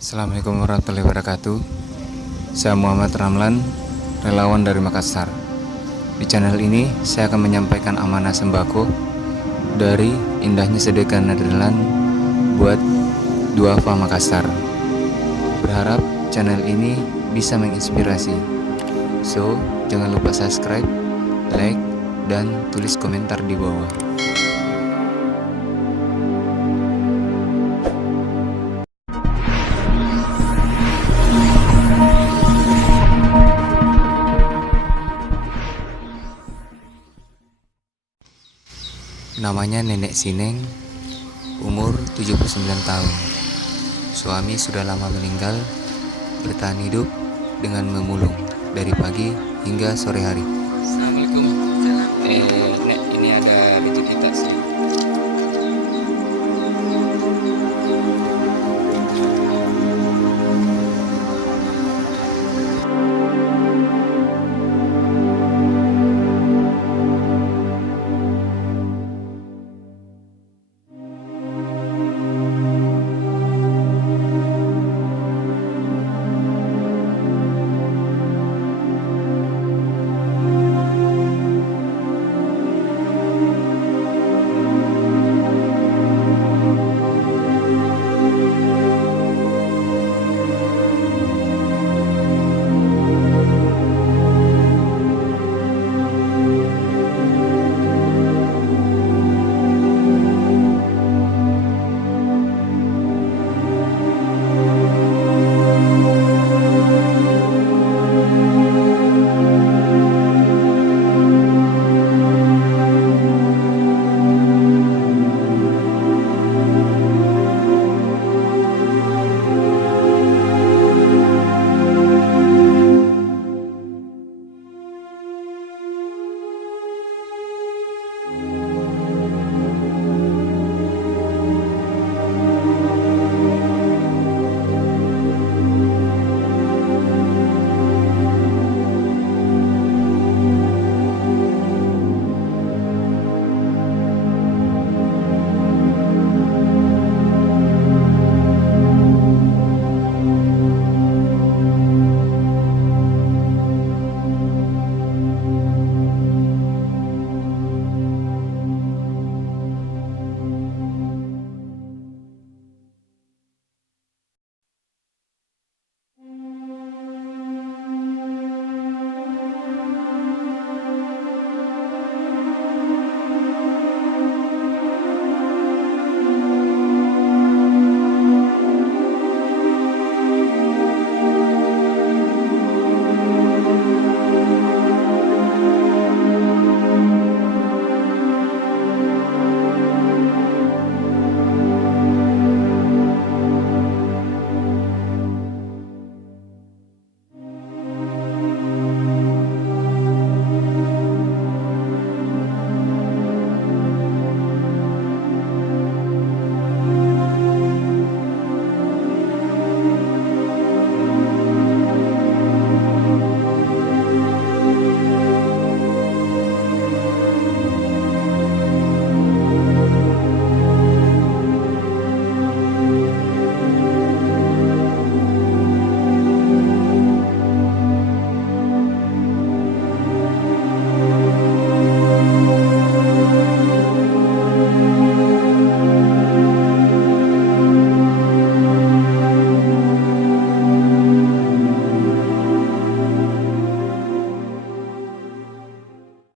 Assalamualaikum warahmatullahi wabarakatuh. Saya Muhammad Ramlan, relawan dari Makassar. Di channel ini saya akan menyampaikan amanah sembako dari indahnya sedekah Nederland buat Duafa Makassar. Berharap channel ini bisa menginspirasi. So, jangan lupa subscribe, like, dan tulis komentar di bawah. Namanya Nenek Sineng, umur 79 tahun. Suami sudah lama meninggal, bertahan hidup dengan memulung dari pagi hingga sore hari. Assalamualaikum. Nek, ini ada